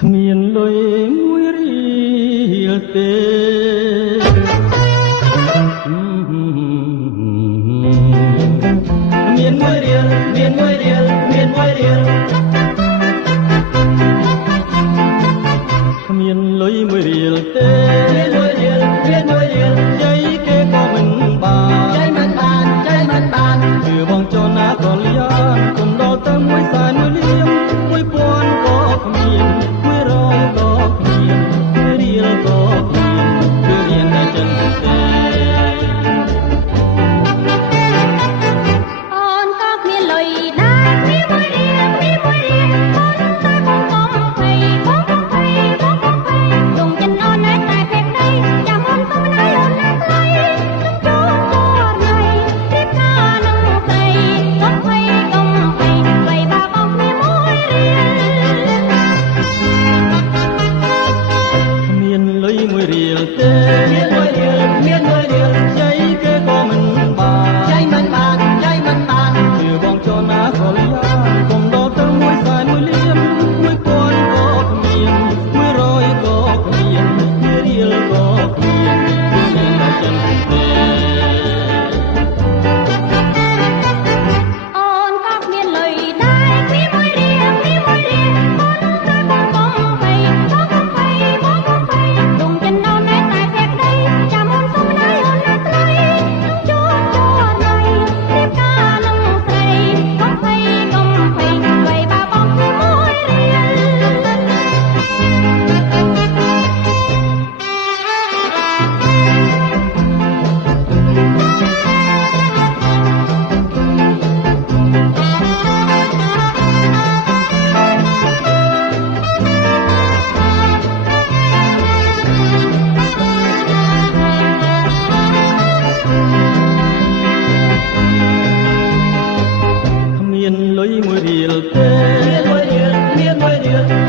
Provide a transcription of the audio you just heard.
គ្មានលុយមួយរៀលទេមានមួយរៀលមានមួយរៀលមានមួយរៀលគ្មានលុយមួយរៀលទេមានមួយរៀលមានមួយរៀលចៃគេក៏មិនបានចៃមិនបានចៃមិនបានគឺបងចនណាក៏លៀនគុំដល់ទៅមួយសែនមួយលៀម1000ក៏គ្មាន100ក៏គ្មានរៀលក៏គ្មានគឺមានតែចិនទេអូនក៏គ្មានលុយដែរមានមួយរៀលមានមួយរៀលអូនតែបងភ័យដងចិនអូននៅតែពេកដីចាំអូនសុំណៃអូនណាថ្លៃចូលចូលណៃទីណានឹងស្រីកុំភ័យកុំភ័យໄວបាបងមានមួយរៀលមានលុយមួយរៀលទេមានមួយរៀលមានមួយរៀលចៃគេក៏មិនបានចៃមិនបានចៃមិនបានគឺបងចនណាក៏លៀនគុំដល់ទៅមួយសែនមួយលៀម1000ក៏គ្មាន100ក៏គ្មានរៀលក៏គ្មានគឺមានតែចិនទេអូនក៏គ្មានលុយដែរមានមួយរៀលមានមួយរៀលអូនតែបងភ័យដងចិនអូននៅតែពេកដីចាំអូនសុំណៃអូនណាថ្លៃចូលចូលណៃរៀបការនឹងស្រីកុំភ័យកុំភ័យໄວបាបងមានមួយរៀលគ្មានលុយមួយរៀលទេមានមួយរៀលមានមួយរៀល